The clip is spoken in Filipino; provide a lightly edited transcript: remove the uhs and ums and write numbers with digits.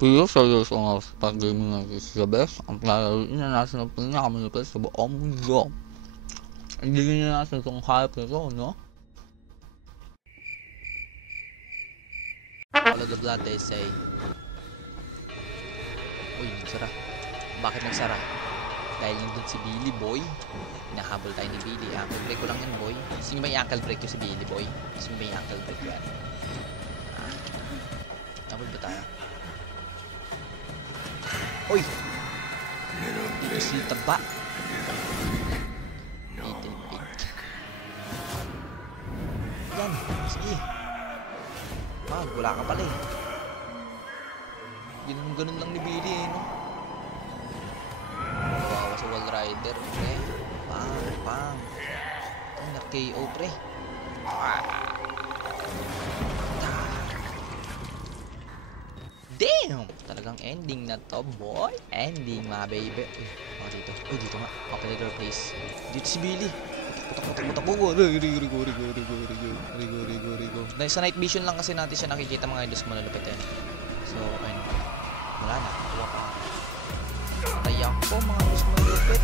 Pero seryoso nga sa pag-gaming ng the best, ang palalaroin na nasa ng pinakamalupit sa buong mundo. Hindi nyo nasa itong hype nito, no? Follow the blood, they say. Uy, nagsara. Bakit nagsara? Dahil nandun si Billy, boy. Hinahabol tayo ni Billy. Ankle break ko lang yan, boy. Sino may ankle break ko si Billy, boy? Sino may ankle break yan? Habol ba tayo? Uy! Si taba. Little pig. Yan. Sige. Wala ka pala eh. Ganun lang ni Billy eh, no? Kawawa sa wall rider, pre. Pang. Ay, na-KO, pre. Damn! Talagang ending na to, boy. Ending, mga baby. Dito. Dito nga. Open the door, please. Dito si Billy. Putak. Rigo. Sa night vision lang kasi natin siya nakikita, mga ilos malulupit eh. So, ayun. Wala na. Tawa pa. Tayak po, mga ilos malulupit.